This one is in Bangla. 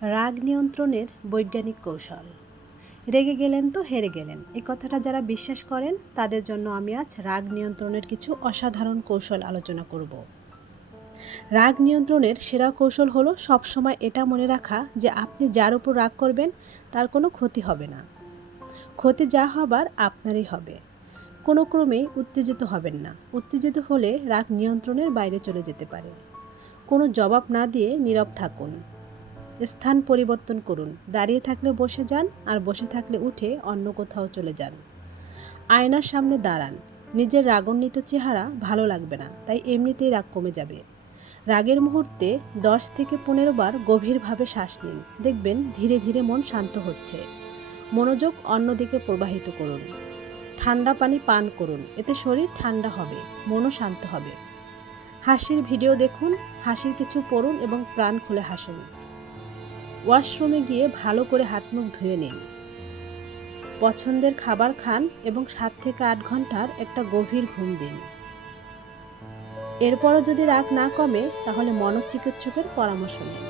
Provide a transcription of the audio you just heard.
রাগ নিয়ন্ত্রণের বৈজ্ঞানিক কৌশল। রেগে গেলেন তো হেরে গেলেন, এই কথাটা যারা বিশ্বাস করেন তাদের জন্য আমি আজ রাগ নিয়ন্ত্রণের কিছু অসাধারণ কৌশল আলোচনা করব। রাগ নিয়ন্ত্রণের সেরা কৌশল হলো সবসময় এটা মনে রাখা যে আপনি যার উপর রাগ করবেন তার কোনো ক্ষতি হবে না। ক্ষতি যা হবার আপনারই হবে। কোনো ক্রমেই উত্তেজিত হবেন না। উত্তেজিত হলে রাগ নিয়ন্ত্রণের বাইরে চলে যেতে পারে। কোনো জবাব না দিয়ে নীরব থাকুন। স্থান পরিবর্তন করুন। দাঁড়িয়ে থাকলে বসে যান, আর বসে থাকলে উঠে অন্য কোথাও চলে যান। আয়নার সামনে দাঁড়ান। নিজের রাগান্বিত চেহারা ভালো লাগবে না, তাই এমনিতেই রাগ কমে যাবে। রাগের মুহূর্তে 10 থেকে 15 বার গভীরভাবে শ্বাস নিন। দেখবেন ধীরে ধীরে মন শান্ত হচ্ছে। মনোযোগ অন্যদিকে প্রবাহিত করুন। ঠান্ডা পানি পান করুন, এতে শরীর ঠান্ডা হবে, মনও শান্ত হবে। হাসির ভিডিও দেখুন, হাসির কিছু পড়ুন এবং প্রাণ খুলে হাসুন। ওয়াশরুমে গিয়ে ভালো করে হাত মুখ ধুয়ে নিন। পছন্দের খাবার খান এবং 7 থেকে 8 ঘন্টার একটা গভীর ঘুম দিন। এরপরও যদি রাগ না কমে তাহলে মনোচিকিৎসকের পরামর্শ নিন।